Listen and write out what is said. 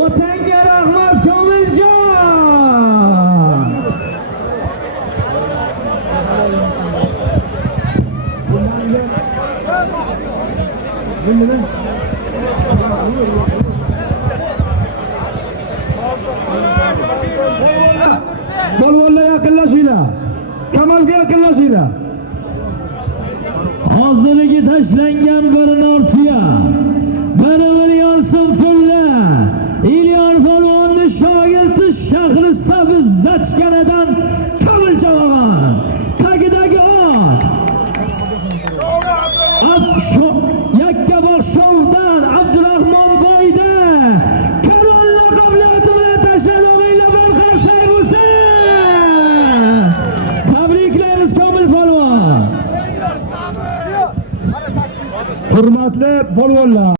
Otanga rahmat Komiljon. Polvonlar yaqinlashinglar. Kamazga yaqinlashinglar. Hozirgi tashlangan birini ortiya. Bir yonsin pulla. İlyon polvonni shogirdi shahri Sabz Zachkanadan Komiljon. Tagidagi ot. Yakkabog' shovdan Abdurahmon boyda Karvon laqablari bilan tashlab bir qarsak bo'lsin. Tabriklaymiz Komil polvon. Hurmatli polvonlar.